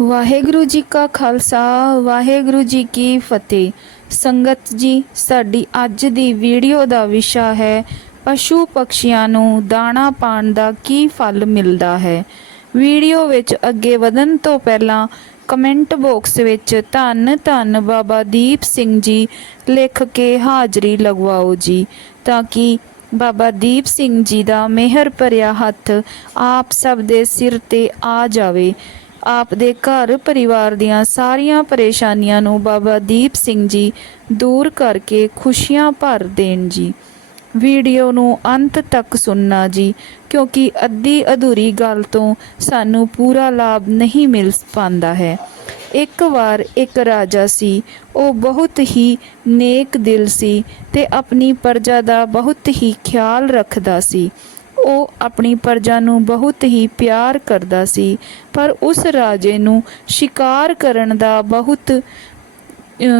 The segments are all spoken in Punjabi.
ਵਾਹਿਗੁਰੂ ਜੀ ਕਾ ਖਾਲਸਾ, ਵਾਹਿਗੁਰੂ ਜੀ ਕੀ ਫਤਿਹ। ਸੰਗਤ ਜੀ, ਸਾਡੀ ਅੱਜ ਦੀ ਵੀਡੀਓ ਦਾ ਵਿਸ਼ਾ ਹੈ, ਪਸ਼ੂ ਪਕਸ਼ੀਆਂ ਨੂੰ ਦਾਣਾ ਪਾਣ ਦਾ ਕੀ ਫਲ ਮਿਲਦਾ ਹੈ। ਵੀਡੀਓ ਵਿੱਚ ਅੱਗੇ ਵਧਣ ਤੋਂ ਪਹਿਲਾਂ ਕਮੈਂਟ ਬਾਕਸ ਵਿੱਚ ਧੰਨ ਧੰਨ ਬਾਬਾ ਦੀਪ ਸਿੰਘ ਜੀ ਲਿਖ ਕੇ ਹਾਜ਼ਰੀ ਲਗਵਾਓ ਜੀ, ਤਾਂ ਕਿ ਬਾਬਾ ਦੀਪ ਸਿੰਘ ਜੀ ਦਾ ਮਿਹਰ ਭਰਿਆ ਹੱਥ ਆਪ ਸਭ ਦੇ ਸਿਰ ਤੇ ਆ ਜਾਵੇ। ਆਪ ਦੇ ਘਰ ਪਰਿਵਾਰ ਦੀਆਂ ਸਾਰੀਆਂ ਪਰੇਸ਼ਾਨੀਆਂ ਨੂੰ ਬਾਬਾ ਦੀਪ ਸਿੰਘ ਜੀ ਦੂਰ ਕਰਕੇ ਖੁਸ਼ੀਆਂ ਭਰ ਦੇਣ ਜੀ। ਵੀਡੀਓ ਨੂੰ ਅੰਤ ਤੱਕ ਸੁਣਨਾ ਜੀ, ਕਿਉਂਕਿ ਅੱਧੀ ਅਧੂਰੀ ਗੱਲ ਤੋਂ ਸਾਨੂੰ ਪੂਰਾ ਲਾਭ ਨਹੀਂ ਮਿਲ ਪਾਉਂਦਾ ਹੈ। ਇੱਕ ਵਾਰ ਇੱਕ ਰਾਜਾ ਸੀ, ਉਹ ਬਹੁਤ ਹੀ ਨੇਕ ਦਿਲ ਸੀ ਤੇ ਆਪਣੀ ਪ੍ਰਜਾ ਦਾ ਬਹੁਤ ਹੀ ਖਿਆਲ ਰੱਖਦਾ ਸੀ। ਉਹ ਆਪਣੀ ਪ੍ਰਜਾ ਨੂੰ ਬਹੁਤ ਹੀ ਪਿਆਰ ਕਰਦਾ ਸੀ, ਪਰ ਉਸ ਰਾਜੇ ਨੂੰ ਸ਼ਿਕਾਰ ਕਰਨ ਦਾ ਬਹੁਤ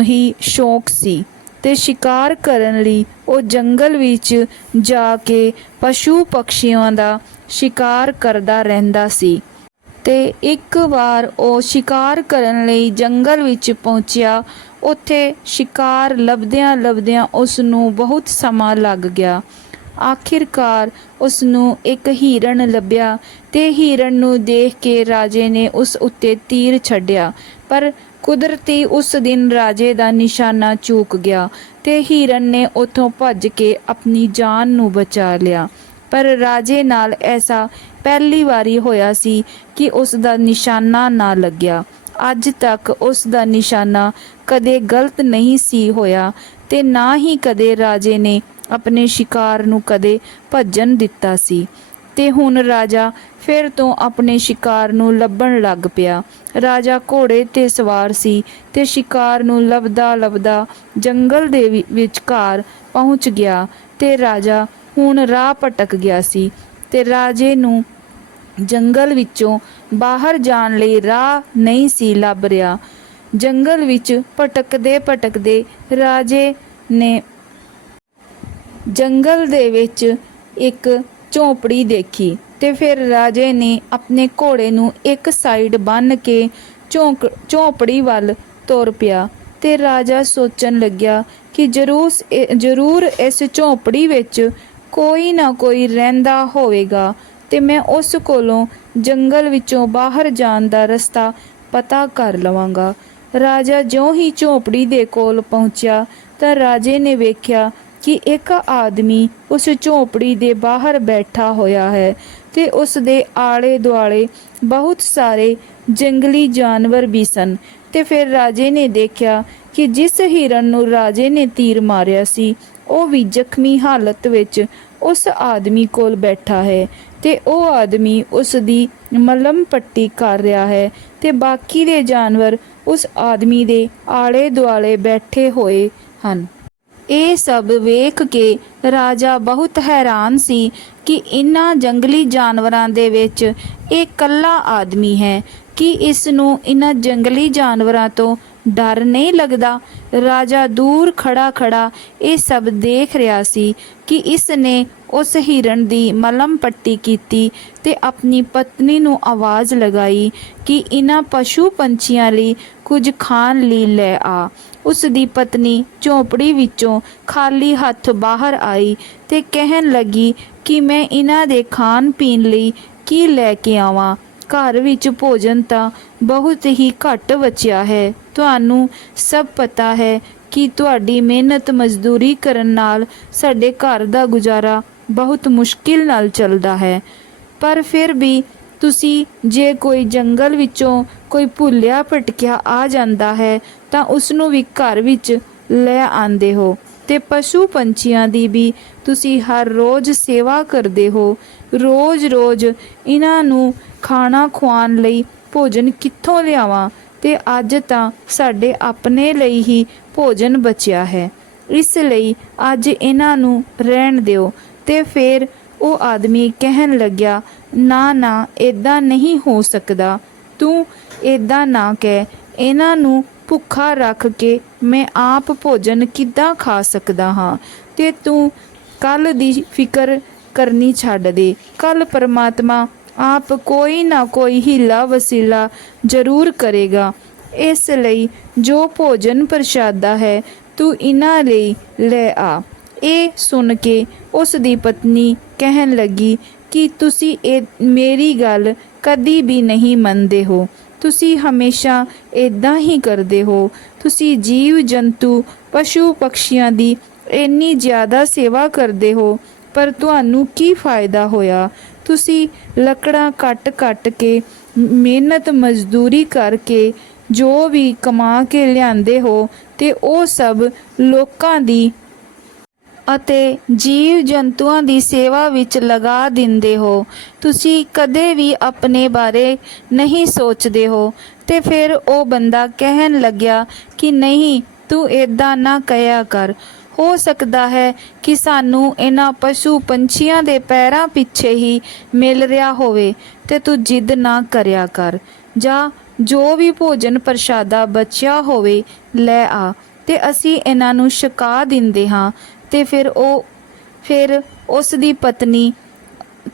ਹੀ ਸ਼ੌਕ ਸੀ ਤੇ ਸ਼ਿਕਾਰ ਕਰਨ ਲਈ ਉਹ ਜੰਗਲ ਵਿੱਚ ਜਾ ਕੇ ਪਸ਼ੂ ਪਕਸ਼ੀਆਂ ਦਾ ਸ਼ਿਕਾਰ ਕਰਦਾ ਰਹਿੰਦਾ ਸੀ। ਤੇ ਇੱਕ ਵਾਰ ਉਹ ਸ਼ਿਕਾਰ ਕਰਨ ਲਈ ਜੰਗਲ ਵਿੱਚ ਪਹੁੰਚਿਆ, ਉੱਥੇ ਸ਼ਿਕਾਰ ਲੱਭਦਿਆਂ ਲੱਭਦਿਆਂ ਉਸ ਨੂੰ ਬਹੁਤ ਸਮਾਂ ਲੱਗ ਗਿਆ। ਆਖਿਰਕਾਰ ਉਸ ਨੂੰ ਇੱਕ ਹਿਰਨ ਲੱਭਿਆ ਤੇ ਹਿਰਨ ਨੂੰ ਦੇਖ ਕੇ ਰਾਜੇ ਨੇ ਉਸ ਉੱਤੇ ਤੀਰ ਛੱਡਿਆ, ਪਰ ਕੁਦਰਤੀ ਉਸ ਦਿਨ ਰਾਜੇ ਦਾ ਨਿਸ਼ਾਨਾ ਚੂਕ ਗਿਆ ਤੇ ਹਿਰਨ ਨੇ ਉੱਥੋਂ ਭੱਜ ਕੇ ਆਪਣੀ ਜਾਨ ਨੂੰ ਬਚਾ ਲਿਆ। ਪਰ ਰਾਜੇ ਨਾਲ ਐਸਾ ਪਹਿਲੀ ਵਾਰੀ ਹੋਇਆ ਸੀ ਕਿ ਉਸ ਦਾ ਨਿਸ਼ਾਨਾ ਨਾ ਲੱਗਿਆ। ਅੱਜ ਤੱਕ ਉਸ ਦਾ ਨਿਸ਼ਾਨਾ ਕਦੇ ਗਲਤ ਨਹੀਂ ਸੀ ਹੋਇਆ ਤੇ ਨਾ ਹੀ ਕਦੇ ਰਾਜੇ ਨੇ ਆਪਣੇ ਸ਼ਿਕਾਰ ਨੂੰ ਕਦੇ ਭੱਜਣ ਦਿੱਤਾ ਸੀ। ਤੇ ਹੁਣ ਰਾਜਾ ਫਿਰ ਤੋਂ ਆਪਣੇ ਸ਼ਿਕਾਰ ਨੂੰ ਲੱਭਣ ਲੱਗ ਪਿਆ। ਰਾਜਾ ਘੋੜੇ ਤੇ ਸਵਾਰ ਸੀ ਤੇ ਸ਼ਿਕਾਰ ਨੂੰ ਲੱਭਦਾ ਲੱਭਦਾ ਜੰਗਲ ਦੇ ਵਿਚਕਾਰ ਪਹੁੰਚ ਗਿਆ ਤੇ ਰਾਜਾ ਹੁਣ ਰਾਹ ਭਟਕ ਗਿਆ ਸੀ। ਤੇ ਰਾਜੇ ਨੂੰ ਜੰਗਲ ਵਿੱਚੋਂ ਬਾਹਰ ਜਾਣ ਲਈ ਰਾਹ ਨਹੀਂ ਸੀ ਲੱਭ ਰਿਹਾ। ਜੰਗਲ ਵਿੱਚ ਭਟਕਦੇ ਭਟਕਦੇ ਰਾਜੇ ਨੇ ਜੰਗਲ ਦੇ ਵਿੱਚ ਇੱਕ ਝੌਂਪੜੀ ਦੇਖੀ ਤੇ ਫਿਰ ਰਾਜੇ ਨੇ ਆਪਣੇ ਘੋੜੇ ਨੂੰ ਇੱਕ ਸਾਈਡ ਬੰਨ ਕੇ ਝੌਂਕ, ਝੌਂਪੜੀ ਵੱਲ ਤੁਰ ਪਿਆ ਤੇ ਰਾਜਾ ਸੋਚਣ ਲੱਗਿਆ ਕਿ ਜ਼ਰੂਰ ਇਹ- ਜ਼ਰੂਰ ਇਸ ਝੌਂਪੜੀ ਵਿੱਚ ਕੋਈ ਨਾ ਕੋਈ ਰਹਿੰਦਾ ਹੋਵੇਗਾ ਤੇ ਮੈਂ ਉਸ ਕੋਲੋਂ ਜੰਗਲ ਵਿੱਚੋਂ ਬਾਹਰ ਜਾਣ ਦਾ ਰਸਤਾ ਪਤਾ ਕਰ ਲਵਾਂਗਾ। ਰਾਜਾ ਜਿਉਂ ਹੀ ਝੌਂਪੜੀ ਦੇ ਕੋਲ ਪਹੁੰਚਿਆ ਤਾਂ ਰਾਜੇ ਨੇ ਵੇਖਿਆ ਕਿ ਇੱਕ ਆਦਮੀ ਉਸ ਝੋਪੜੀ ਦੇ ਬਾਹਰ ਬੈਠਾ ਹੋਇਆ ਹੈ ਤੇ ਉਸ ਦੇ ਆਲੇ ਦੁਆਲੇ ਬਹੁਤ ਸਾਰੇ ਜੰਗਲੀ ਜਾਨਵਰ ਵੀ ਸਨ। ਤੇ ਫਿਰ ਰਾਜੇ ਨੇ ਦੇਖਿਆ ਕਿ ਜਿਸ ਹਿਰਨ ਨੂੰ ਰਾਜੇ ਨੇ ਤੀਰ ਮਾਰਿਆ ਸੀ, ਉਹ ਵੀ ਜ਼ਖਮੀ ਹਾਲਤ ਵਿੱਚ ਉਸ ਆਦਮੀ ਕੋਲ ਬੈਠਾ ਹੈ ਤੇ ਉਹ ਆਦਮੀ ਉਸ ਦੀ ਮਲਮ ਪੱਟੀ ਕਰ ਰਿਹਾ ਹੈ ਤੇ ਬਾਕੀ ਦੇ ਜਾਨਵਰ ਉਸ ਆਦਮੀ ਦੇ ਆਲੇ ਦੁਆਲੇ ਬੈਠੇ ਹੋਏ ਹਨ। ਇਹ ਸਭ ਵੇਖ ਕੇ ਰਾਜਾ ਬਹੁਤ ਹੈਰਾਨ ਸੀ ਕਿ ਇਨ੍ਹਾਂ ਜੰਗਲੀ ਜਾਨਵਰਾਂ ਦੇ ਵਿੱਚ ਇਹ ਇਕੱਲਾ ਆਦਮੀ ਹੈ। ਕਿ ਇਸ ਨੂੰ ਇਨ੍ਹਾਂ ਜੰਗਲੀ ਜਾਨਵਰਾਂ ਤੋਂ ਡਰ ਨਹੀਂ ਲੱਗਦਾ। ਰਾਜਾ ਦੂਰ ਖੜਾ ਖੜਾ ਇਹ ਸਭ ਦੇਖ ਰਿਹਾ ਸੀ ਕਿ ਇਸ ਨੇ ਉਸ ਹਿਰਨ ਦੀ ਮਲਮ ਪੱਟੀ ਕੀਤੀ ਤੇ ਆਪਣੀ ਪਤਨੀ ਨੂੰ ਆਵਾਜ਼ ਲਗਾਈ ਕਿ ਇਹਨਾਂ ਪਸ਼ੂ ਪੰਛੀਆਂ ਲਈ ਕੁਝ ਖਾਣ ਲਈ ਲੈ ਆ। ਉਸ ਦੀ ਪਤਨੀ ਝੋਪੜੀ ਵਿੱਚੋਂ ਖਾਲੀ ਹੱਥ ਬਾਹਰ ਆਈ ਤੇ ਕਹਿਣ ਲੱਗੀ ਕਿ ਮੈਂ ਇਹਨਾਂ ਦੇ ਖਾਣ ਪੀਣ ਲਈ ਕੀ ਲੈ ਕੇ ਆਵਾਂ। ਘਰ ਵਿੱਚ ਭੋਜਨ ਤਾਂ ਬਹੁਤ ਹੀ ਘੱਟ ਬਚਿਆ ਹੈ। ਤੁਹਾਨੂੰ ਸਭ ਪਤਾ ਹੈ ਕਿ ਤੁਹਾਡੀ ਮਿਹਨਤ ਮਜ਼ਦੂਰੀ ਕਰਨ ਨਾਲ ਸਾਡੇ ਘਰ ਦਾ ਗੁਜ਼ਾਰਾ ਬਹੁਤ ਮੁਸ਼ਕਿਲ ਨਾਲ ਚੱਲਦਾ ਹੈ। ਪਰ ਫਿਰ ਵੀ ਤੁਸੀਂ ਜੇ ਕੋਈ ਜੰਗਲ ਵਿੱਚੋਂ ਕੋਈ ਭੁੱਲਿਆ ਭਟਕਿਆ ਆ ਜਾਂਦਾ ਹੈ, ਤਾਂ ਉਸ ਨੂੰ ਵੀ ਘਰ ਵਿੱਚ ਲੈ ਆਂਦੇ ਹੋ ਤੇ ਪਸ਼ੂ ਪੰਛੀਆਂ ਦੀ ਵੀ ਤੁਸੀਂ ਹਰ ਰੋਜ਼ ਸੇਵਾ ਕਰਦੇ ਹੋ। ਰੋਜ਼-ਰੋਜ਼ ਇਹਨਾਂ ਨੂੰ ਖਾਣਾ ਖਵਾਉਣ ਲਈ ਭੋਜਨ ਕਿੱਥੋਂ ਲਿਆਵਾਂ? ਤੇ ਅੱਜ ਤਾਂ ਸਾਡੇ ਆਪਣੇ ਲਈ ਹੀ ਭੋਜਨ ਬਚਿਆ ਹੈ। ਇਸ ਲਈ ਅੱਜ ਇਹਨਾਂ ਨੂੰ ਰਹਿਣ ਦਿਓ। ਤੇ ਫਿਰ ਉਹ ਆਦਮੀ ਕਹਿਣ ਲੱਗਿਆ, ਨਾ ਨਾ ਇਦਾਂ ਨਹੀਂ ਹੋ ਸਕਦਾ। ਤੂੰ ਇਦਾਂ ਨਾ ਕਹਿ। ਇਹਨਾਂ ਨੂੰ ਭੁੱਖਾ ਰੱਖ ਕੇ ਮੈਂ ਆਪ ਭੋਜਨ ਕਿੱਦਾਂ ਖਾ ਸਕਦਾ ਹਾਂ? ਤੇ ਤੂੰ ਕੱਲ ਦੀ ਫਿਕਰ ਕਰਨੀ ਛੱਡ ਦੇ। ਕੱਲ ਪਰਮਾਤਮਾ ਆਪ ਕੋਈ ਨਾ ਕੋਈ ਹੀਲਾ ਵਸੀਲਾ ਜ਼ਰੂਰ ਕਰੇਗਾ। ਇਸ ਲਈ ਜੋ ਭੋਜਨ ਪ੍ਰਸ਼ਾਦਾ ਹੈ, ਤੂੰ ਇਹਨਾਂ ਲਈ ਲੈ ਆ। ਇਹ ਸੁਣ ਕੇ ਉਸ ਦੀ ਪਤਨੀ ਕਹਿਣ ਲੱਗੀ ਕਿ ਤੁਸੀਂ ਇਹ ਮੇਰੀ ਗੱਲ ਕਦੀ ਵੀ ਨਹੀਂ ਮੰਨਦੇ ਹੋ। ਤੁਸੀਂ ਹਮੇਸ਼ਾ ਇਦਾਂ ਹੀ ਕਰਦੇ ਹੋ। ਤੁਸੀਂ ਜੀਵ ਜੰਤੂ, ਪਸ਼ੂ ਪਕਸ਼ੀਆਂ ਦੀ ਇੰਨੀ ਜ਼ਿਆਦਾ ਸੇਵਾ ਕਰਦੇ ਹੋ, ਪਰ ਤੁਹਾਨੂੰ ਕੀ ਫਾਇਦਾ ਹੋਇਆ? ਤੁਸੀਂ ਲੱਕੜਾਂ ਕੱਟ-ਕੱਟ ਕੇ, ਮਿਹਨਤ ਮਜ਼ਦੂਰੀ ਕਰਕੇ ਜੋ ਵੀ ਕਮਾ ਕੇ ਲਿਆਂਦੇ ਹੋ ਤੇ ਉਹ ਸਭ ਲੋਕਾਂ ਦੀ ਅਤੇ ਜੀਵ ਜੰਤੂਆਂ ਦੀ ਸੇਵਾ ਵਿੱਚ ਲਗਾ ਦਿੰਦੇ ਹੋ। ਤੁਸੀਂ ਕਦੇ ਵੀ ਆਪਣੇ ਬਾਰੇ ਨਹੀਂ ਸੋਚਦੇ ਹੋ। ਤੇ ਫਿਰ ਉਹ ਬੰਦਾ ਕਹਿਣ ਲੱਗਿਆ ਕਿ ਨਹੀਂ, ਤੂੰ ਇਦਾਂ ਨਾ ਕਹਿਆ ਕਰ। ਹੋ ਸਕਦਾ ਹੈ ਕਿ ਸਾਨੂੰ ਇਹਨਾਂ ਪਸ਼ੂ ਪੰਛੀਆਂ ਦੇ ਪੈਰਾਂ ਪਿੱਛੇ ਹੀ ਮਿਲ ਰਿਹਾ ਹੋਵੇ ਤੇ ਤੂੰ ਜਿੱਦ ਨਾ ਕਰਿਆ ਕਰ। ਜਾਂ ਜੋ ਵੀ ਭੋਜਨ ਪ੍ਰਸ਼ਾਦਾ ਬਚਿਆ ਹੋਵੇ, ਲੈ ਆ ਤੇ ਅਸੀਂ ਇਹਨਾਂ ਨੂੰ ਛਕਾ ਦਿੰਦੇ ਹਾਂ ਤੇ ਫਿਰ ਉਹ, ਫਿਰ ਉਸ ਦੀ ਪਤਨੀ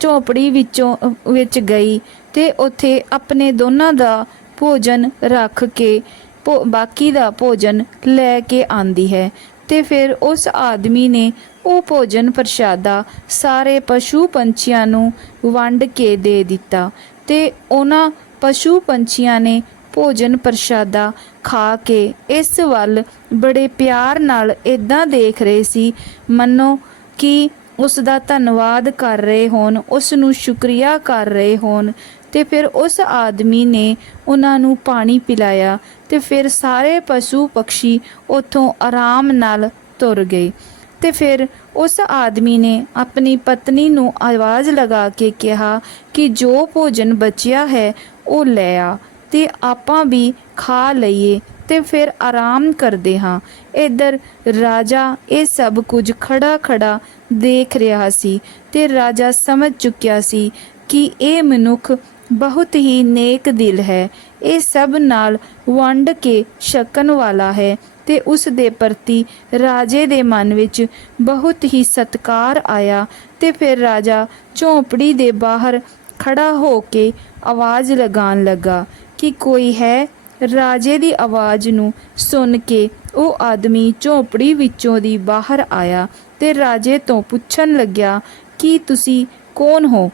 ਝੋਪੜੀ ਵਿੱਚੋਂ, ਵਿੱਚ ਗਈ ਤੇ ਉੱਥੇ ਆਪਣੇ ਦੋਨਾਂ ਦਾ ਭੋਜਨ ਰੱਖ ਕੇ ਭੋ- ਬਾਕੀ ਦਾ ਭੋਜਨ ਲੈ ਕੇ ਆਂਦੀ ਹੈ। ਤੇ ਫਿਰ ਉਸ ਆਦਮੀ ਨੇ ਉਹ ਭੋਜਨ ਪ੍ਰਸ਼ਾਦਾ ਸਾਰੇ ਪਸ਼ੂ ਪੰਛੀਆਂ ਨੂੰ ਵੰਡ ਕੇ ਦੇ ਦਿੱਤਾ ਤੇ ਉਹਨਾਂ ਪਸ਼ੂ ਪੰਛੀਆਂ ਨੇ ਭੋਜਨ ਪ੍ਰਸ਼ਾਦਾ ਖਾ ਕੇ ਇਸ ਵੱਲ ਬੜੇ ਪਿਆਰ ਨਾਲ ਇਦਾਂ ਦੇਖ ਰਹੇ ਸੀ, ਮੰਨੋ ਕਿ ਉਸ ਦਾ ਧੰਨਵਾਦ ਕਰ ਰਹੇ ਹੋਣ ਉਸ ਨੂੰ ਸ਼ੁਕਰੀਆ ਕਰ ਰਹੇ ਹੋਣ ਤੇ ਫਿਰ ਉਸ ਆਦਮੀ ਨੇ ਉਹਨਾਂ ਨੂੰ ਪਾਣੀ ਪਿਲਾਇਆ ਤੇ ਫਿਰ ਸਾਰੇ ਪਸ਼ੂ ਪਕਸ਼ੀ ਉੱਥੋਂ ਆਰਾਮ ਨਾਲ ਤੁਰ ਗਏ। ਤੇ ਫਿਰ ਉਸ ਆਦਮੀ ਨੇ ਆਪਣੀ ਪਤਨੀ ਨੂੰ ਆਵਾਜ਼ ਲਗਾ ਕੇ ਕਿਹਾ ਕਿ ਜੋ ਭੋਜਨ ਬਚਿਆ ਹੈ ਉਹ ਲੈ ਆ ਤੇ ਆਪਾਂ ਵੀ ਖਾ ਲਈਏ ਤੇ ਫਿਰ ਆਰਾਮ ਕਰਦੇ ਹਾਂ। ਇਧਰ ਰਾਜਾ ਇਹ ਸਭ ਕੁਝ ਖੜਾ ਖੜਾ ਦੇਖ ਰਿਹਾ ਸੀ ਤੇ ਰਾਜਾ ਸਮਝ ਚੁੱਕਿਆ ਸੀ ਕਿ ਇਹ ਮਨੁੱਖ ਬਹੁਤ ਹੀ ਨੇਕ ਦਿਲ ਹੈ। ਇਹ ਸਭ ਨਾਲ ਵੰਡ ਕੇ ਛਕਣ ਵਾਲਾ ਹੈ ਤੇ ਉਸ ਦੇ ਪ੍ਰਤੀ ਰਾਜੇ ਦੇ ਮਨ ਵਿੱਚ ਬਹੁਤ ਹੀ ਸਤਕਾਰ ਆਇਆ ਤੇ ਫਿਰ ਰਾਜਾ ਝੌਂਪੜੀ ਦੇ ਬਾਹਰ ਖੜਾ ਹੋ ਕੇ ਆਵਾਜ਼ ਲਗਾਉਣ ਲੱਗਾ ਕਿ ਕੋਈ ਹੈ? ਰਾਜੇ ਦੀ ਆਵਾਜ਼ ਨੂੰ ਸੁਣ ਕੇ ਉਹ ਆਦਮੀ ਝੌਂਪੜੀ ਵਿੱਚੋਂ ਦੀ ਬਾਹਰ ਆਇਆ ਤੇ ਰਾਜੇ ਤੋਂ ਪੁੱਛਣ ਲੱਗਿਆ, ਕਿ ਤੁਸੀਂ ਕੌਣ ਹੋ?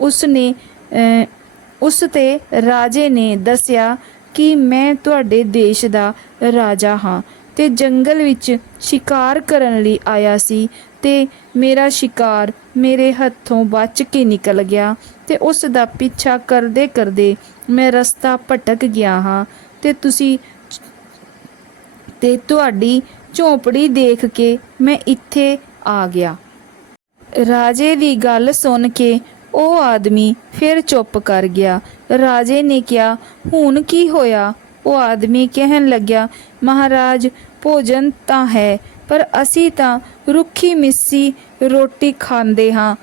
ਉਸ ਨੇ ਉਸ ਤੇ ਰਾਜੇ ਨੇ ਦੱਸਿਆ ਕਿ ਮੈਂ ਤੁਹਾਡੇ ਦੇਸ਼ ਦਾ ਰਾਜਾ ਹਾਂ ਤੇ ਜੰਗਲ ਵਿੱਚ ਸ਼ਿਕਾਰ ਕਰਨ ਲਈ ਆਇਆ ਸੀ ਤੇ ਮੇਰਾ ਸ਼ਿਕਾਰ ਮੇਰੇ ਹੱਥੋਂ ਬਚ ਕੇ ਨਿਕਲ ਗਿਆ ਤੇ ਉਸ ਦਾ ਪਿੱਛਾ ਕਰਦੇ ਕਰਦੇ ਮੈਂ ਰਸਤਾ ਭਟਕ ਗਿਆ ਹਾਂ ਤੇ ਤੁਸੀਂ ਤੇ ਤੁਹਾਡੀ ਝੌਂਪੜੀ ਦੇਖ ਕੇ ਮੈਂ ਇੱਥੇ ਆ ਗਿਆ। ਰਾਜੇ ਦੀ ਗੱਲ ਸੁਣ ਕੇ ਉਹ ਆਦਮੀ ਫਿਰ ਚੁੱਪ ਕਰ ਗਿਆ। ਰਾਜੇ ਨੇ ਕਿਹਾ, ਹੁਣ ਕੀ ਹੋਇਆ? ਉਹ ਆਦਮੀ ਕਹਿਣ ਲੱਗਿਆ, ਮਹਾਰਾਜ, ਭੋਜਨ ਤਾਂ ਹੈ, ਪਰ ਅਸੀਂ ਤਾਂ ਰੁੱਖੀ ਮਿੱਸੀ ਰੋਟੀ ਖਾਂਦੇ ਹਾਂ।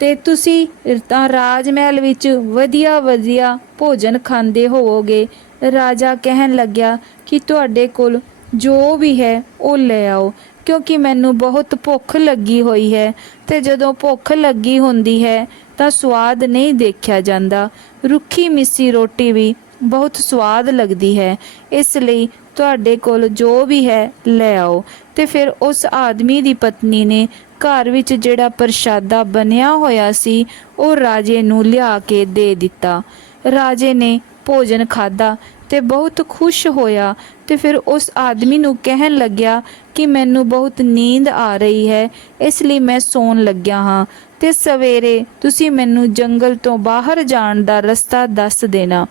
ਤੇ ਤੁਸੀਂ ਤਾਂ ਰਾਜ ਮਹਿਲ ਵਿੱਚ ਵਧੀਆ ਵਧੀਆ ਭੋਜਨ ਖਾਂਦੇ ਹੋਵੋਗੇ। ਰਾਜਾ ਕਹਿਣ ਲੱਗਿਆ ਕਿ ਤੁਹਾਡੇ ਕੋਲ ਜੋ ਵੀ ਹੈ, ਉਹ ਲੈ ਆਓ। ਕਿਉਂਕਿ ਮੈਨੂੰ ਬਹੁਤ ਭੁੱਖ ਲੱਗੀ ਹੋਈ ਹੈ ਤੇ ਜਦੋਂ ਭੁੱਖ ਲੱਗੀ ਹੁੰਦੀ ਹੈ ਤਾਂ ਸਵਾਦ ਨਹੀਂ ਦੇਖਿਆ ਜਾਂਦਾ। ਰੁੱਖੀ ਮਿੱਸੀ ਰੋਟੀ ਵੀ ਬਹੁਤ ਸਵਾਦ ਲੱਗਦੀ ਹੈ। ਇਸ ਲਈ ਤੁਹਾਡੇ ਕੋਲ ਜੋ ਵੀ ਹੈ, ਲੈ ਆਓ। ਤੇ ਫਿਰ ਉਸ ਆਦਮੀ ਦੀ ਪਤਨੀ ਨੇ ਘਰ ਵਿੱਚ ਜਿਹੜਾ ਪ੍ਰਸ਼ਾਦਾ ਬਣਿਆ ਹੋਇਆ ਸੀ, ਉਹ ਰਾਜੇ ਨੂੰ ਲਿਆ ਕੇ ਦੇ ਦਿੱਤਾ। ਰਾਜੇ ਨੇ ਭੋਜਨ ਖਾਦਾ ਤੇ ਬਹੁਤ ਖੁਸ਼ ਹੋਇਆ ਤੇ ਫਿਰ ਉਸ ਆਦਮੀ ਨੂੰ ਕਹਿਣ ਲੱਗਿਆ ਕਿ ਮੈਨੂੰ ਬਹੁਤ ਨੀਂਦ ਆ ਰਹੀ ਹੈ, ਇਸ ਲਈ ਮੈਂ ਸੌਣ ਲੱਗਿਆ ਹਾਂ। ਤੇ ਸਵੇਰੇ ਤੁਸੀਂ ਮੈਨੂੰ ਜੰਗਲ ਤੋਂ ਬਾਹਰ ਜਾਣ ਦਾ ਰਸਤਾ ਦੱਸ ਦੇਣਾ।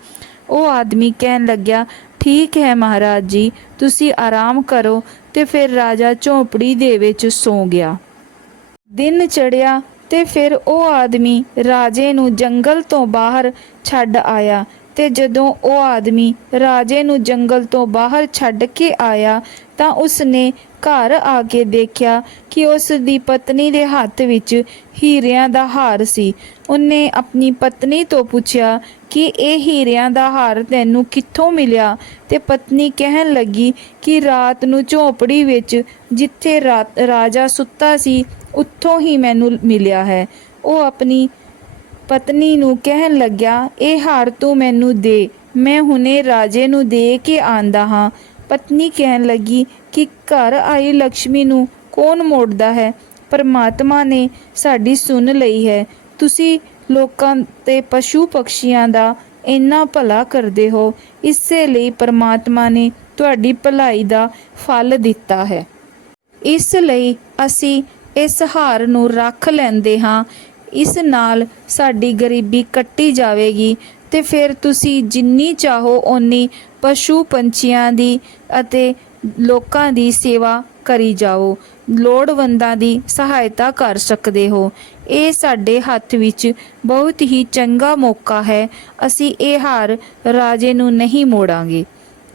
ਉਹ ਆਦਮੀ ਕਹਿਣ ਲੱਗਿਆ, ਠੀਕ ਹੈ ਮਹਾਰਾਜ ਜੀ, ਤੁਸੀਂ ਆਰਾਮ ਕਰੋ। ਤੇ ਫਿਰ ਰਾਜਾ ਝੋਪੜੀ ਦੇ ਵਿੱਚ ਸੌ ਗਿਆ। ਦਿਨ ਚੜਿਆ ਤੇ ਫਿਰ ਉਹ ਆਦਮੀ ਰਾਜੇ ਨੂੰ ਜੰਗਲ ਤੋਂ ਬਾਹਰ ਛੱਡ ਆਇਆ। ਤੇ ਜਦੋਂ ਉਹ ਆਦਮੀ ਰਾਜੇ ਨੂੰ ਜੰਗਲ ਤੋਂ ਬਾਹਰ ਛੱਡ ਕੇ ਆਇਆ ਤਾਂ ਉਸਨੇ ਘਰ ਆ ਕੇ ਦੇਖਿਆ ਕਿ ਉਸ ਦੀ ਪਤਨੀ ਦੇ ਹੱਥ ਵਿੱਚ ਹੀਰਿਆਂ ਦਾ ਹਾਰ ਸੀ। ਉਹਨੇ ਆਪਣੀ ਪਤਨੀ ਤੋਂ ਪੁੱਛਿਆ ਕਿ ਇਹ ਹੀਰਿਆਂ ਦਾ ਹਾਰ ਤੈਨੂੰ ਕਿੱਥੋਂ ਮਿਲਿਆ? ਤੇ ਪਤਨੀ ਕਹਿਣ ਲੱਗੀ ਕਿ ਰਾਤ ਨੂੰ ਝੋਪੜੀ ਵਿੱਚ ਜਿੱਥੇ ਰਾਜਾ ਸੁੱਤਾ ਸੀ, ਉੱਥੋਂ ਹੀ ਮੈਨੂੰ ਮਿਲਿਆ ਹੈ। ਉਹ ਆਪਣੀ ਪਤਨੀ ਨੂੰ ਕਹਿਣ ਲੱਗਿਆ, ਇਹ ਹਾਰ ਤੂੰ ਮੈਨੂੰ ਦੇ। ਮੈਂ ਹੁਣੇ ਰਾਜੇ ਨੂੰ ਦੇ ਕੇ ਆਂਦਾ ਹਾਂ। ਪਤਨੀ ਕਹਿਣ ਲੱਗੀ ਕਿ ਘਰ ਆਈ ਲక్ష్ਮੀ ਨੂੰ ਕੌਣ ਮੋੜਦਾ ਹੈ? ਪਰਮਾਤਮਾ ਨੇ ਸਾਡੀ ਸੁਣ ਲਈ ਹੈ। ਤੁਸੀਂ ਲੋਕਾਂ ਤੇ ਪਸ਼ੂ ਪਕਸ਼ੀਆਂ ਦਾ ਇੰਨਾ ਭਲਾ ਕਰਦੇ ਹੋ। ਇਸੇ ਲਈ ਪਰਮਾਤਮਾ ਨੇ ਤੁਹਾਡੀ ਭਲਾਈ ਦਾ ਫਲ ਦਿੱਤਾ ਹੈ। ਇਸ ਲਈ ਅਸੀਂ ਇਸ ਹਾਰ ਨੂੰ ਰੱਖ ਲੈਂਦੇ ਹਾਂ। ਇਸ ਨਾਲ ਸਾਡੀ ਗਰੀਬੀ ਕੱਟੀ ਜਾਵੇਗੀ। ਤੇ ਫਿਰ ਤੁਸੀਂ ਜਿੰਨੀ ਚਾਹੋ ਓਨੀ ਪਸ਼ੂ ਪੰਛੀਆਂ ਦੀ ਅਤੇ ਲੋਕਾਂ ਦੀ ਸੇਵਾ ਕਰੀ ਜਾਓ। ਲੋੜਵੰਦਾਂ ਦੀ ਸਹਾਇਤਾ ਕਰ ਸਕਦੇ ਹੋ। ਇਹ ਸਾਡੇ ਹੱਥ ਵਿੱਚ ਬਹੁਤ ਹੀ ਚੰਗਾ ਮੌਕਾ ਹੈ। ਅਸੀਂ ਇਹ ਹਾਰ ਰਾਜੇ ਨੂੰ ਨਹੀਂ ਮੋੜਾਂਗੇ।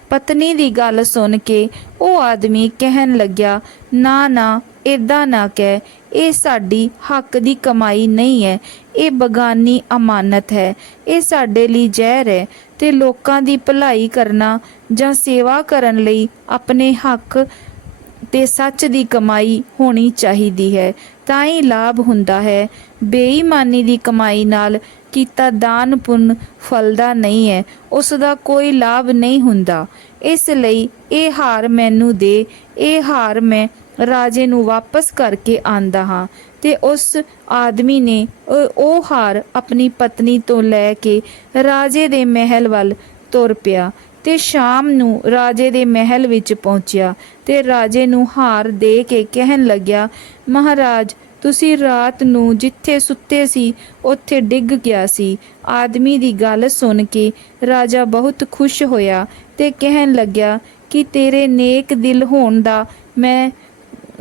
ਪਤਨੀ ਦੀ ਗੱਲ ਸੁਣ ਕੇ ਉਹ ਆਦਮੀ ਕਹਿਣ ਲੱਗਿਆ, ਨਾ ਨਾ ਇਦਾਂ ਨਾ ਕਹਿ। ਇਹ ਸਾਡੀ ਹੱਕ ਦੀ ਕਮਾਈ ਨਹੀਂ ਹੈ, ਇਹ ਬਗਾਨੀ ਅਮਾਨਤ ਹੈ। ਇਹ ਸਾਡੇ ਲਈ ਜ਼ਹਿਰ ਹੈ ਤੇ ਲੋਕਾਂ ਦੀ ਭਲਾਈ ਕਰਨਾ ਜਾਂ ਸੇਵਾ ਕਰਨ ਲਈ ਆਪਣੇ ਹੱਕ ਤੇ ਸੱਚ ਦੀ ਕਮਾਈ ਹੋਣੀ ਚਾਹੀਦੀ ਹੈ, ਤਾਂ ਹੀ ਲਾਭ ਹੁੰਦਾ ਹੈ। ਬੇਈਮਾਨੀ ਦੀ ਕਮਾਈ ਨਾਲ ਕੀਤਾ ਦਾਨ ਪੁੰਨ ਫਲਦਾ ਨਹੀਂ ਹੈ, ਉਸ ਦਾ ਕੋਈ ਲਾਭ ਨਹੀਂ ਹੁੰਦਾ। ਇਸ ਲਈ ਇਹ ਹਾਰ ਮੈਨੂੰ ਦੇ, ਇਹ ਹਾਰ ਮੈਂ ਰਾਜੇ ਨੂੰ ਵਾਪਸ ਕਰਕੇ ਆਂਦਾ ਹਾਂ ਤੇ ਉਸ ਆਦਮੀ ਨੇ ਉਹ ਹਾਰ ਆਪਣੀ ਪਤਨੀ ਤੋਂ ਲੈ ਕੇ ਰਾਜੇ ਦੇ ਮਹਿਲ ਵੱਲ ਤੁਰ ਪਿਆ ਤੇ ਸ਼ਾਮ ਨੂੰ ਰਾਜੇ ਦੇ ਮਹਿਲ ਵਿੱਚ ਪਹੁੰਚਿਆ ਤੇ ਰਾਜੇ ਨੂੰ ਹਾਰ ਦੇ ਕੇ ਕਹਿਣ ਲੱਗਿਆ, ਮਹਾਰਾਜ, ਤੁਸੀਂ ਰਾਤ ਨੂੰ ਜਿੱਥੇ ਸੁੱਤੇ ਸੀ, ਉੱਥੇ ਡਿੱਗ ਗਿਆ ਸੀ। ਆਦਮੀ ਦੀ ਗੱਲ ਸੁਣ ਕੇ ਰਾਜਾ ਬਹੁਤ ਖੁਸ਼ ਹੋਇਆ ਤੇ ਕਹਿਣ ਲੱਗਿਆ ਕਿ ਤੇਰੇ ਨੇਕ ਦਿਲ ਹੋਣ ਦਾ ਮੈਂ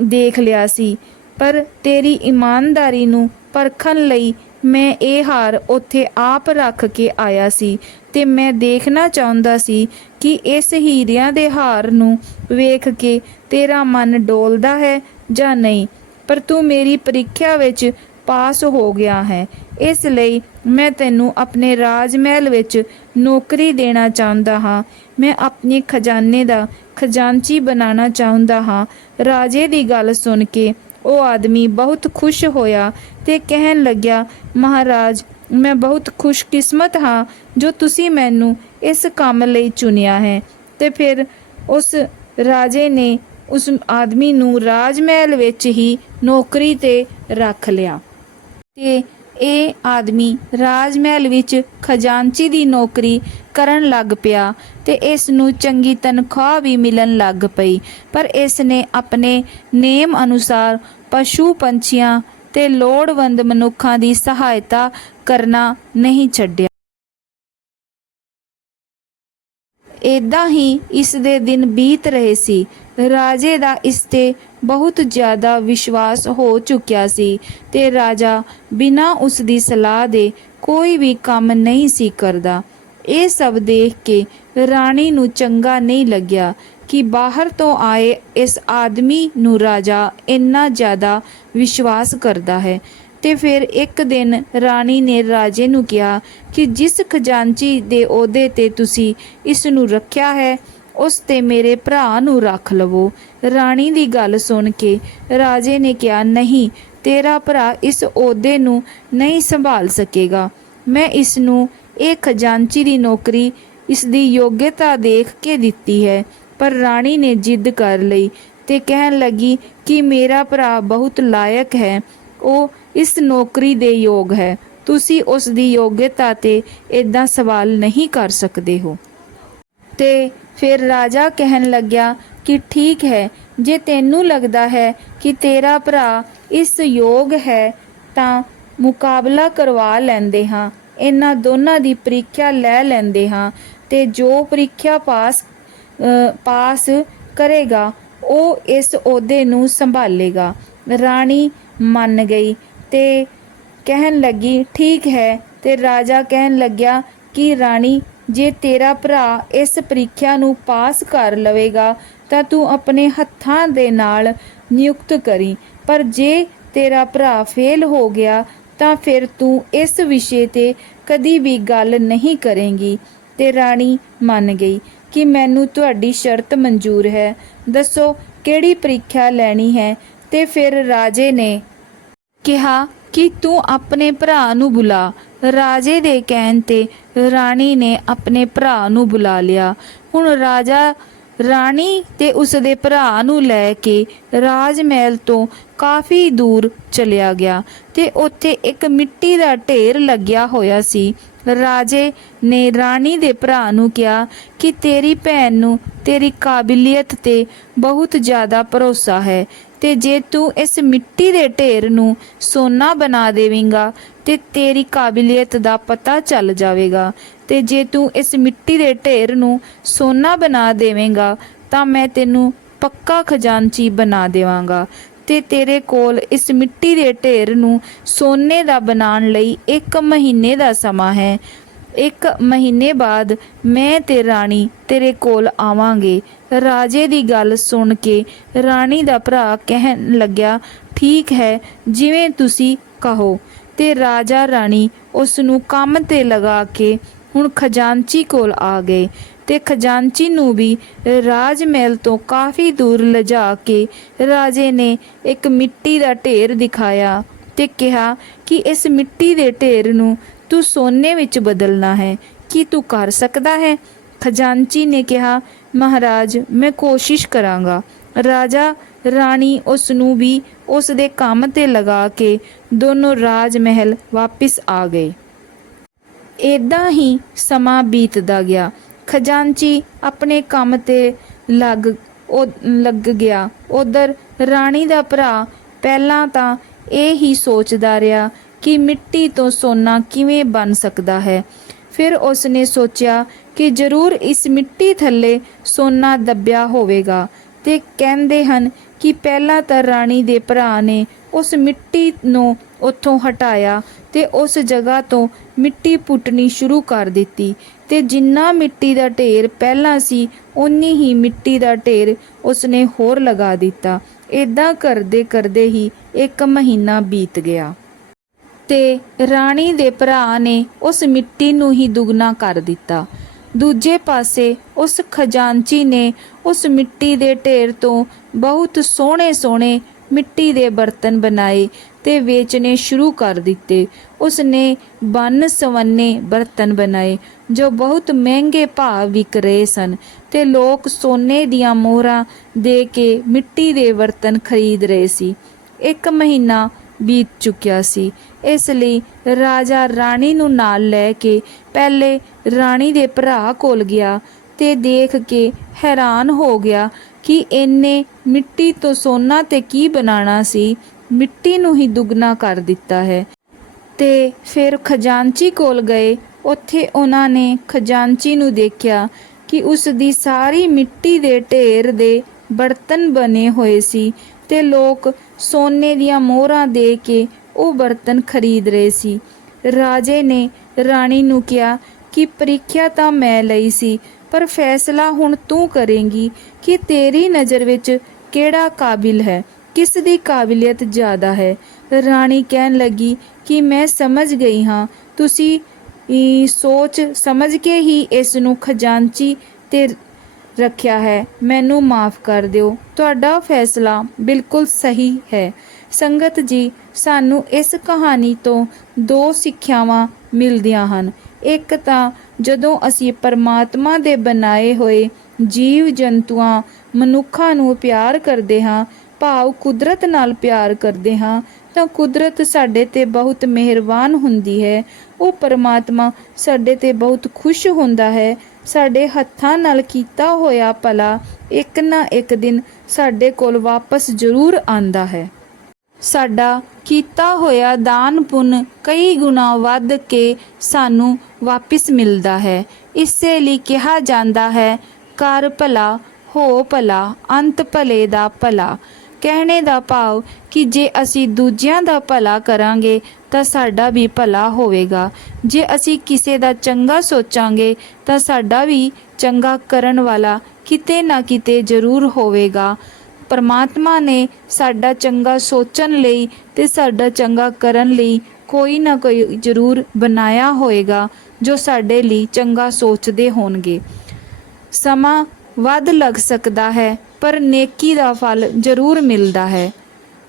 ਦੇਖ ਲਿਆ ਸੀ। ਪਰ ਤੇਰੀ ਇਮਾਨਦਾਰੀ ਨੂੰ ਪਰਖਣ ਲਈ ਮੈਂ ਇਹ ਹਾਰ ਉੱਥੇ ਆਪ ਰੱਖ ਕੇ ਆਇਆ ਸੀ ਤੇ ਮੈਂ ਦੇਖਣਾ ਚਾਹੁੰਦਾ ਸੀ ਕਿ ਇਸ ਹੀਰਿਆਂ ਦੇ ਹਾਰ ਨੂੰ ਵੇਖ ਕੇ ਤੇਰਾ ਮਨ ਡੋਲਦਾ ਹੈ ਜਾਂ ਨਹੀਂ। ਪਰ ਤੂੰ ਮੇਰੀ ਪ੍ਰੀਖਿਆ ਵਿੱਚ ਪਾਸ ਹੋ ਗਿਆ ਹੈ। ਇਸ ਲਈ ਮੈਂ ਤੈਨੂੰ ਆਪਣੇ ਰਾਜ ਮਹਿਲ ਵਿੱਚ ਨੌਕਰੀ ਦੇਣਾ ਚਾਹੁੰਦਾ ਹਾਂ। ਮੈਂ ਆਪਣੇ ਖਜ਼ਾਨੇ ਦਾ ਖਜ਼ਾਨਚੀ ਬਣਾਉਣਾ ਚਾਹੁੰਦਾ ਹਾਂ। ਰਾਜੇ ਦੀ ਗੱਲ ਸੁਣ ਕੇ ਉਹ ਆਦਮੀ ਬਹੁਤ ਖੁਸ਼ ਹੋਇਆ ਤੇ ਕਹਿਣ ਲੱਗਿਆ, ਮਹਾਰਾਜ, ਮੈਂ ਬਹੁਤ ਖੁਸ਼ਕਿਸਮਤ ਹਾਂ ਜੋ ਤੁਸੀਂ ਮੈਨੂੰ ਇਸ ਕੰਮ ਲਈ ਚੁਣਿਆ ਹੈ। ਤੇ ਫਿਰ ਉਸ ਰਾਜੇ ਨੇ ਉਸ ਆਦਮੀ ਨੂੰ ਰਾਜ ਮਹਿਲ ਵਿੱਚ ਹੀ ਨੌਕਰੀ ਤੇ ਰੱਖ ਲਿਆ। ਤੇ ਇਹ ਆਦਮੀ ਰਾਜ ਮਹਿਲ ਵਿੱਚ ਖਜ਼ਾਨਚੀ ਦੀ ਨੌਕਰੀ ਕਰਨ ਲੱਗ ਪਿਆ ਤੇ ਇਸ ਨੂੰ ਚੰਗੀ ਤਨਖਾਹ ਵੀ ਮਿਲਣ ਲੱਗ ਪਈ। ਪਰ ਇਸ ਨੇ ਆਪਣੇ ਨੇਮ ਅਨੁਸਾਰ ਪਸ਼ੂ ਪੰਛੀਆਂ ਤੇ ਲੋੜਵੰਦ ਮਨੁੱਖਾਂ ਦੀ ਸਹਾਇਤਾ ਕਰਨਾ ਨਹੀਂ ਛੱਡਿਆ। ਏਦਾਂ ਹੀ ਇਸ ਦੇ ਦਿਨ ਬੀਤ ਰਹੇ ਸੀ। ਰਾਜੇ ਦਾ ਇਸ ਤੇ ਬਹੁਤ ਜ਼ਿਆਦਾ ਵਿਸ਼ਵਾਸ ਹੋ ਚੁੱਕਿਆ ਸੀ ਤੇ ਰਾਜਾ ਬਿਨਾਂ ਉਸ ਦੀ ਸਲਾਹ ਦੇ ਕੋਈ ਵੀ ਕੰਮ ਨਹੀਂ ਸੀ ਕਰਦਾ। ਇਹ ਸਭ ਦੇਖ ਕੇ ਰਾਣੀ ਨੂੰ ਚੰਗਾ ਨਹੀਂ ਲੱਗਿਆ ਕਿ ਬਾਹਰ ਤੋਂ ਆਏ ਇਸ ਆਦਮੀ ਨੂੰ ਰਾਜਾ ਇੰਨਾ ਜ਼ਿਆਦਾ ਵਿਸ਼ਵਾਸ ਕਰਦਾ ਹੈ। ਤੇ ਫਿਰ ਇੱਕ ਦਿਨ ਰਾਣੀ ਨੇ ਰਾਜੇ ਨੂੰ ਕਿਹਾ ਕਿ ਜਿਸ ਖਜ਼ਾਨਚੀ ਦੇ ਅਹੁਦੇ ਤੇ ਤੁਸੀਂ ਇਸ ਨੂੰ ਰੱਖਿਆ ਹੈ, ਉਸ ਤੇ ਮੇਰੇ ਭਰਾ ਨੂੰ ਰੱਖ ਲਵੋ। ਰਾਣੀ ਦੀ ਗੱਲ ਸੁਣ ਕੇ ਰਾਜੇ ਨੇ ਕਿਹਾ, ਨਹੀਂ, ਤੇਰਾ ਭਰਾ ਇਸ ਅਹੁਦੇ ਨੂੰ ਨਹੀਂ ਸੰਭਾਲ ਸਕੇਗਾ। ਮੈਂ ਇਸ ਨੂੰ ਇਹ ਖਜ਼ਾਨਚੀ ਦੀ ਨੌਕਰੀ ਇਸ ਦੀ ਯੋਗਤਾ ਦੇਖ ਕੇ ਦਿੱਤੀ ਹੈ। ਪਰ ਰਾਣੀ ਨੇ ਜਿੱਦ ਕਰ ਲਈ ਤੇ ਕਹਿਣ ਲੱਗੀ ਕਿ ਮੇਰਾ ਭਰਾ ਬਹੁਤ ਲਾਇਕ ਹੈ। ਉਹ ਇਸ ਨੌਕਰੀ ਦੇ ਯੋਗ ਹੈ। ਤੁਸੀਂ ਉਸ ਦੀ ਯੋਗਤਾ ਤੇ ਇਦਾਂ ਸਵਾਲ ਨਹੀਂ ਕਰ ਸਕਦੇ ਹੋ। ਤੇ ਫਿਰ ਰਾਜਾ ਕਹਿਣ ਲੱਗਿਆ ਕਿ ਠੀਕ ਹੈ, ਜੇ ਤੈਨੂੰ ਲੱਗਦਾ ਹੈ ਕਿ ਤੇਰਾ ਭਰਾ ਇਸ ਯੋਗ ਹੈ, ਤਾਂ ਮੁਕਾਬਲਾ ਕਰਵਾ ਲੈਂਦੇ ਹਾਂ। ਇਹਨਾਂ ਦੋਨਾਂ ਦੀ ਪ੍ਰੀਖਿਆ ਲੈ ਲੈਂਦੇ ਹਾਂ ਤੇ ਜੋ ਪ੍ਰੀਖਿਆ ਪਾਸ ਪਾਸ ਕਰੇਗਾ, ਉਹ ਇਸ ਅਹੁਦੇ ਨੂੰ ਸੰਭਾਲੇਗਾ। ਰਾਣੀ ਮੰਨ ਗਈ ਤੇ ਕਹਿਣ ਲੱਗੀ, ਠੀਕ ਹੈ। ਤੇ ਰਾਜਾ ਕਹਿਣ ਲੱਗਿਆ, ਕਿ ਰਾਣੀ, ਜੇ ਤੇਰਾ ਭਰਾ ਇਸ ਪ੍ਰੀਖਿਆ ਨੂੰ ਪਾਸ ਕਰ ਲਵੇਗਾ, ਤਾਂ ਤੂੰ ਆਪਣੇ ਹੱਥਾਂ ਦੇ ਨਾਲ ਨਿਯੁਕਤ ਕਰੀ। ਪਰ ਜੇ ਤੇਰਾ ਭਰਾ ਫੇਲ ਹੋ ਗਿਆ, ਤਾਂ ਫਿਰ ਤੂੰ ਇਸ ਵਿਸ਼ੇ ਤੇ ਕਦੀ ਵੀ ਗੱਲ ਨਹੀਂ ਕਰੇਂਗੀ। ਤੇ ਰਾਣੀ ਮੰਨ ਗਈ ਕਿ ਮੈਨੂੰ ਤੁਹਾਡੀ ਸ਼ਰਤ ਮਨਜ਼ੂਰ ਹੈ। ਦੱਸੋ, ਕਿਹੜੀ ਪ੍ਰੀਖਿਆ ਲੈਣੀ ਹੈ? ਤੇ ਫਿਰ ਰਾਜੇ ਨੇ ਕਿਹਾ ਕਿ ਤੂੰ ਆਪਣੇ ਭਰਾ ਨੂੰ ਬੁਲਾ। ਰਾਜੇ ਦੇ ਕਹਿਣ ਤੇ ਰਾਣੀ ਨੇ ਆਪਣੇ ਭਰਾ ਨੂੰ ਬੁਲਾ ਲਿਆ। ਹੁਣ ਰਾਜਾ ਰਾਣੀ ਤੇ ਉਸ ਦੇ ਭਰਾ ਨੂੰ ਲੈ ਕੇ ਰਾਜ ਮਹਿਲ ਤੋਂ ਕਾਫੀ ਦੂਰ ਚਲਿਆ ਗਿਆ ਤੇ ਉੱਥੇ ਇੱਕ ਮਿੱਟੀ ਦਾ ਢੇਰ ਲੱਗਿਆ ਹੋਇਆ ਸੀ। ਰਾਜੇ ਨੇ ਰਾਣੀ ਦੇ ਭਰਾ ਨੂੰ ਕਿਹਾ ਕਿ ਤੇਰੀ ਭੈਣ ਨੂੰ ਤੇਰੀ ਕਾਬਲੀਅਤ ਤੇ ਬਹੁਤ ਜ਼ਿਆਦਾ ਭਰੋਸਾ ਹੈ। ਤੇ ਜੇ ਤੂੰ ਇਸ ਮਿੱਟੀ ਦੇ ਢੇਰ ਨੂੰ ਸੋਨਾ ਬਣਾ ਦੇਵੇਂਗਾ, ਤੇ ਤੇਰੀ ਕਾਬਲੀਅਤ ਦਾ ਪਤਾ ਚੱਲ ਜਾਵੇਗਾ। ਤੇ ਜੇ ਤੂੰ ਇਸ ਮਿੱਟੀ ਦੇ ਢੇਰ ਨੂੰ ਸੋਨਾ ਬਣਾ ਦੇਵੇਂਗਾ, ਤਾਂ ਮੈਂ ਤੈਨੂੰ ਪੱਕਾ ਖਜ਼ਾਨਚੀ ਬਣਾ ਦੇਵਾਂਗਾ। ਤੇ ਤੇਰੇ ਕੋਲ ਇਸ ਮਿੱਟੀ ਦੇ ਢੇਰ ਨੂੰ ਸੋਨੇ ਦਾ ਬਣਾਉਣ ਲਈ 1 ਮਹੀਨੇ ਦਾ ਸਮਾਂ ਹੈ। ਇੱਕ ਮਹੀਨੇ ਬਾਅਦ ਮੈਂ ਤੇ ਰਾਣੀ ਤੇਰੇ ਕੋਲ ਆਵਾਂਗੇ। ਰਾਜੇ ਦੀ ਗੱਲ ਸੁਣ ਕੇ ਰਾਣੀ ਦਾ ਭਰਾ ਕਹਿਣ ਲੱਗਿਆ, ਠੀਕ ਹੈ, ਜਿਵੇਂ ਤੁਸੀਂ ਕਹੋ। ਤੇ ਰਾਜਾ ਰਾਣੀ ਉਸ ਨੂੰ ਕੰਮ ਤੇ ਲਗਾ ਕੇ ਹੁਣ ਖਜ਼ਾਨਚੀ ਕੋਲ ਆ ਗਏ ਤੇ ਖਜ਼ਾਨਚੀ ਨੂੰ ਵੀ ਰਾਜ ਮਹਿਲ ਤੋਂ ਕਾਫੀ ਦੂਰ ਲਿਜਾ ਕੇ ਰਾਜੇ ਨੇ ਇੱਕ ਮਿੱਟੀ ਦਾ ਢੇਰ ਦਿਖਾਇਆ ਤੇ ਕਿਹਾ ਕਿ ਇਸ ਮਿੱਟੀ ਦੇ ਢੇਰ ਨੂੰ ਤੂੰ ਸੋਨੇ ਵਿੱਚ ਬਦਲਣਾ ਹੈ। ਕੀ ਤੂੰ ਕਰ ਸਕਦਾ ਹੈ? ਖਜ਼ਾਨਚੀ ਨੇ ਕਿਹਾ, ਮਹਾਰਾਜ, ਮੈਂ ਕੋਸ਼ਿਸ਼ ਕਰਾਂਗਾ। ਰਾਜਾ, ਰਾਣੀ ਉਸ ਨੂੰ ਵੀ ਉਸ ਦੇ ਕੰਮ ਤੇ ਲਗਾ ਕੇ ਦੋਨੋਂ ਰਾਜ ਮਹਿਲ ਵਾਪਿਸ ਆ ਗਏ। ਇਦਾਂ ਹੀ ਸਮਾਂ ਬੀਤਦਾ ਗਿਆ। ਖਜ਼ਾਨਚੀ ਆਪਣੇ ਕੰਮ ਤੇ ਲੱਗ ਉਹ ਲੱਗ ਗਿਆ। ਉਧਰ ਰਾਣੀ ਦਾ ਭਰਾ ਪਹਿਲਾਂ ਤਾਂ ਇਹ ਹੀ ਸੋਚਦਾ ਰਿਹਾ ਕਿ ਮਿੱਟੀ ਤੋਂ ਸੋਨਾ ਕਿਵੇਂ ਬਣ ਸਕਦਾ ਹੈ। ਫਿਰ ਉਸ ਨੇ ਸੋਚਿਆ ਕਿ ਜ਼ਰੂਰ ਇਸ ਮਿੱਟੀ ਥੱਲੇ ਸੋਨਾ ਦੱਬਿਆ ਹੋਵੇਗਾ ਤੇ ਕਹਿੰਦੇ ਹਨ ਕਿ ਪਹਿਲਾਂ ਤਾਂ ਰਾਣੀ ਦੇ ਭਰਾ ਨੇ ਉਸ ਮਿੱਟੀ ਨੂੰ ਉੱਥੋਂ ਹਟਾਇਆ ਤੇ ਉਸ ਜਗ੍ਹਾ ਤੋਂ ਮਿੱਟੀ ਪੁੱਟਣੀ ਸ਼ੁਰੂ ਕਰ ਦਿੱਤੀ ਤੇ ਜਿੰਨਾ ਮਿੱਟੀ ਦਾ ਢੇਰ ਪਹਿਲਾਂ ਸੀ ਉਨੀ ਹੀ ਮਿੱਟੀ ਦਾ ਢੇਰ ਉਸਨੇ ਹੋਰ ਲਗਾ ਦਿੱਤਾ। ਇਦਾਂ ਕਰਦੇ ਕਰਦੇ ਹੀ ਇੱਕ ਮਹੀਨਾ ਬੀਤ ਗਿਆ। ਤੇ ਰਾਣੀ ਦੇ ਭਰਾ ਨੇ ਉਸ ਮਿੱਟੀ ਨੂੰ ਹੀ ਦੁੱਗਣਾ ਕਰ ਦਿੱਤਾ। ਦੂਜੇ ਪਾਸੇ ਉਸ ਖਜ਼ਾਨਚੀ ਨੇ ਉਸ ਮਿੱਟੀ ਦੇ ਢੇਰ ਤੋਂ ਬਹੁਤ ਸੋਹਣੇ ਸੋਹਣੇ ਮਿੱਟੀ ਦੇ ਬਰਤਨ ਬਣਾਏ ਤੇ ਵੇਚਣੇ ਸ਼ੁਰੂ ਕਰ ਦਿੱਤੇ। ਉਸ ਨੇ ਬੰਨ ਸਵੰਨੇ ਬਰਤਨ ਬਣਾਏ, ਜੋ ਬਹੁਤ ਮਹਿੰਗੇ ਭਾਅ ਵਿਕ ਰਹੇ ਸਨ ਤੇ ਲੋਕ ਸੋਨੇ ਦੀਆਂ ਮੋਹਰਾਂ ਦੇ ਕੇ ਮਿੱਟੀ ਦੇ ਬਰਤਨ ਖਰੀਦ ਰਹੇ ਸੀ। ਇੱਕ ਮਹੀਨਾ ਬੀਤ ਚੁੱਕਿਆ ਸੀ। ਇਸ ਲਈ ਰਾਜਾ ਰਾਣੀ ਨੂੰ ਨਾਲ ਲੈ ਕੇ ਪਹਿਲੇ ਰਾਣੀ ਦੇ ਭਰਾ ਕੋਲ ਗਿਆ ਤੇ ਦੇਖ ਕੇ ਹੈਰਾਨ ਹੋ ਗਿਆ ਕਿ ਇਹਨੇ ਮਿੱਟੀ ਤੋਂ ਸੋਨਾ ਤੇ ਕੀ ਬਣਾਉਣਾ ਸੀ, ਮਿੱਟੀ ਨੂੰ ਹੀ ਦੁੱਗਣਾ ਕਰ ਦਿੱਤਾ ਹੈ। ਤੇ ਫਿਰ ਖਜ਼ਾਨਚੀ ਕੋਲ ਗਏ। ਉੱਥੇ ਉਹਨਾਂ ਨੇ ਖਜ਼ਾਨਚੀ ਨੂੰ ਦੇਖਿਆ ਕਿ ਉਸ ਦੀ ਸਾਰੀ ਮਿੱਟੀ ਦੇ ਢੇਰ ਦੇ ਬਰਤਨ ਬਣੇ ਹੋਏ ਸੀ ਤੇ ਲੋਕ ਸੋਨੇ ਦੀਆਂ ਮੋਹਰਾਂ ਦੇ ਕੇ ਉਹ ਬਰਤਨ ਖਰੀਦ ਰਹੇ ਸੀ। ਰਾਜੇ ਨੇ ਰਾਣੀ ਨੂੰ ਕਿਹਾ ਕਿ ਪ੍ਰੀਖਿਆ ਤਾਂ ਮੈਂ ਲਈ ਸੀ, ਪਰ ਫੈਸਲਾ ਹੁਣ ਤੂੰ ਕਰੇਂਗੀ ਕਿ ਤੇਰੀ ਨਜ਼ਰ ਵਿੱਚ ਕਿਹੜਾ ਕਾਬਿਲ ਹੈ, ਕਿਸ ਦੀ ਕਾਬਲੀਅਤ ਜ਼ਿਆਦਾ ਹੈ। ਰਾਣੀ ਕਹਿਣ ਲੱਗੀ ਕਿ ਮੈਂ ਸਮਝ ਗਈ ਹਾਂ, ਤੁਸੀਂ ਸੋਚ ਸਮਝ ਕੇ ਹੀ ਇਸ ਨੂੰ ਖਜ਼ਾਨਚੀ ਤੇ ਰੱਖਿਆ ਹੈ। ਮੈਨੂੰ ਮਾਫ ਕਰ ਦਿਓ, ਤੁਹਾਡਾ ਫੈਸਲਾ ਬਿਲਕੁਲ ਸਹੀ ਹੈ। ਸੰਗਤ ਜੀ, ਸਾਨੂੰ ਇਸ ਕਹਾਣੀ ਤੋਂ ਦੋ ਸਿੱਖਿਆਵਾਂ ਮਿਲਦੀਆਂ ਹਨ। ਇੱਕ ਤਾਂ ਜਦੋਂ ਅਸੀਂ ਪਰਮਾਤਮਾ ਦੇ ਬਣਾਏ ਹੋਏ ਜੀਵ ਜੰਤੂਆਂ ਮਨੁੱਖਾਂ ਨੂੰ ਪਿਆਰ ਕਰਦੇ ਹਾਂ, ਭਾਵ ਕੁਦਰਤ ਨਾਲ ਪਿਆਰ ਕਰਦੇ ਹਾਂ, ਤਾਂ ਕੁਦਰਤ ਸਾਡੇ ਤੇ ਬਹੁਤ ਮਿਹਰਬਾਨ ਹੁੰਦੀ ਹੈ। ਉਹ ਪਰਮਾਤਮਾ ਸਾਡੇ ਤੇ ਬਹੁਤ ਖੁਸ਼ ਹੁੰਦਾ ਹੈ। ਸਾਡੇ ਹੱਥਾਂ ਨਾਲ ਕੀਤਾ ਹੋਇਆ ਭਲਾ ਇੱਕ ਨਾ ਇੱਕ ਦਿਨ ਸਾਡੇ ਕੋਲ ਵਾਪਸ ਜ਼ਰੂਰ ਆਂਦਾ ਹੈ। ਸਾਡਾ ਕੀਤਾ ਹੋਇਆ ਦਾਨ ਪੁੰਨ ਕਈ ਗੁਣਾ ਵੱਧ ਕੇ ਸਾਨੂੰ ਵਾਪਿਸ ਮਿਲਦਾ ਹੈ। ਇਸੇ ਲਈ ਕਿਹਾ ਜਾਂਦਾ ਹੈ, ਕਰ ਭਲਾ, ਹੋ ਭਲਾ, ਅੰਤ ਭਲੇ ਦਾ ਭਲਾ। ਕਹਿਣੇ ਦਾ ਭਾਵ ਕਿ ਜੇ ਅਸੀਂ ਦੂਜਿਆਂ ਦਾ ਭਲਾ ਕਰਾਂਗੇ ਤਾਂ ਸਾਡਾ ਵੀ ਭਲਾ ਹੋਵੇਗਾ। ਜੇ ਅਸੀਂ ਕਿਸੇ ਦਾ ਚੰਗਾ ਸੋਚਾਂਗੇ ਤਾਂ ਸਾਡਾ ਵੀ ਚੰਗਾ ਕਰਨ ਵਾਲਾ ਕਿਤੇ ਨਾ ਕਿਤੇ ਜ਼ਰੂਰ ਹੋਵੇਗਾ। ਪਰਮਾਤਮਾ ਨੇ ਸਾਡਾ ਚੰਗਾ ਸੋਚਣ ਲਈ ਤੇ ਸਾਡਾ ਚੰਗਾ ਕਰਨ ਲਈ ਕੋਈ ਨਾ ਕੋਈ ਜ਼ਰੂਰ ਬਣਾਇਆ ਹੋਏਗਾ, ਜੋ ਸਾਡੇ ਲਈ ਚੰਗਾ ਸੋਚਦੇ ਹੋਣਗੇ। ਸਮਾਂ ਵੱਧ ਲੱਗ ਸਕਦਾ ਹੈ, ਪਰ ਨੇਕੀ ਦਾ ਫਲ ਜ਼ਰੂਰ ਮਿਲਦਾ ਹੈ।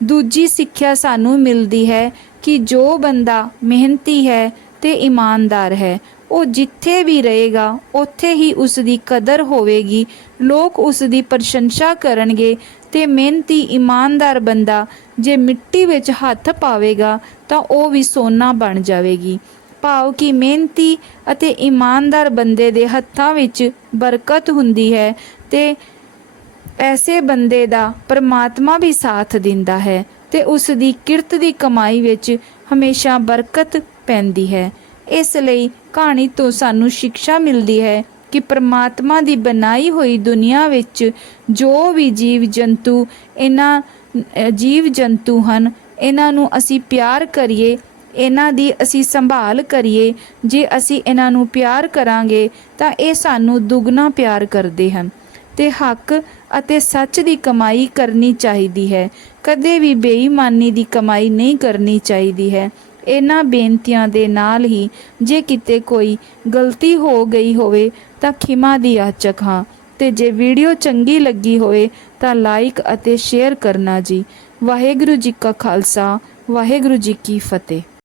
ਦੂਜੀ ਸਿੱਖਿਆ ਸਾਨੂੰ ਮਿਲਦੀ ਹੈ ਕਿ ਜੋ ਬੰਦਾ ਮਿਹਨਤੀ ਹੈ ਤੇ ਇਮਾਨਦਾਰ ਹੈ, ਉਹ ਜਿੱਥੇ ਵੀ ਰਹੇਗਾ, ਉੱਥੇ ਹੀ ਉਸ ਦੀ ਕਦਰ ਹੋਵੇਗੀ, ਲੋਕ ਉਸ ਦੀ ਪ੍ਰਸ਼ੰਸਾ ਕਰਨਗੇ ਤੇ ਮਿਹਨਤੀ ਇਮਾਨਦਾਰ ਬੰਦਾ ਜੇ ਮਿੱਟੀ ਵਿੱਚ ਹੱਥ ਪਾਵੇਗਾ ਤਾਂ ਉਹ ਵੀ ਸੋਨਾ ਬਣ ਜਾਵੇਗੀ। ਭਾਵ ਕਿ ਮਿਹਨਤੀ ਅਤੇ ਇਮਾਨਦਾਰ ਬੰਦੇ ਦੇ ਹੱਥਾਂ ਵਿੱਚ ਬਰਕਤ ਹੁੰਦੀ ਹੈ ਤੇ ਐਸੇ ਬੰਦੇ ਦਾ ਪਰਮਾਤਮਾ ਵੀ ਸਾਥ ਦਿੰਦਾ ਹੈ ਤੇ ਉਸ ਦੀ ਕਿਰਤ ਦੀ ਕਮਾਈ ਵਿੱਚ ਹਮੇਸ਼ਾ ਬਰਕਤ ਪੈਂਦੀ ਹੈ। ਇਸ ਲਈ ਕਹਾਣੀ ਤੋਂ ਸਾਨੂੰ ਸਿੱਖਿਆ ਮਿਲਦੀ ਹੈ। ਕਿ ਪਰਮਾਤਮਾ ਦੀ ਬਣਾਈ ਹੋਈ ਦੁਨੀਆ ਵਿੱਚ ਜੋ ਵੀ ਜੀਵ ਜੰਤੂ ਇਹਨਾਂ ਜੀਵ ਜੰਤੂ ਹਨ, ਇਹਨਾਂ ਨੂੰ ਅਸੀਂ ਪਿਆਰ ਕਰੀਏ, ਇਹਨਾਂ ਦੀ ਅਸੀਂ ਸੰਭਾਲ ਕਰੀਏ, ਜੇ ਅਸੀਂ ਇਹਨਾਂ ਨੂੰ ਪਿਆਰ ਕਰਾਂਗੇ ਤਾਂ ਇਹ ਸਾਨੂੰ ਦੁੱਗਣਾ ਪਿਆਰ ਕਰਦੇ ਹਨ। ਤੇ ਹੱਕ ਅਤੇ ਸੱਚ ਦੀ ਕਮਾਈ ਕਰਨੀ ਚਾਹੀਦੀ ਹੈ। ਕਦੇ ਵੀ ਬੇਈਮਾਨੀ ਦੀ ਕਮਾਈ ਨਹੀਂ ਕਰਨੀ ਚਾਹੀਦੀ ਹੈ। ਇਹਨਾਂ ਬੇਨਤੀਆਂ ਦੇ ਨਾਲ ਹੀ ਜੇ ਕਿਤੇ ਕੋਈ ਗਲਤੀ ਹੋ ਗਈ ਹੋਵੇ ਤਾਂ ਖਿਮਾ ਦੀ ਆਚਕ ਹਾਂ। ਤੇ ਜੇ ਵੀਡੀਓ ਚੰਗੀ ਲੱਗੀ ਹੋਵੇ ਤਾਂ ਲਾਈਕ ਅਤੇ ਸ਼ੇਅਰ ਕਰਨਾ ਜੀ। ਵਾਹਿਗੁਰੂ ਜੀ ਕਾ ਖਾਲਸਾ, ਵਾਹਿਗੁਰੂ ਜੀ ਕੀ ਫਤਿਹ।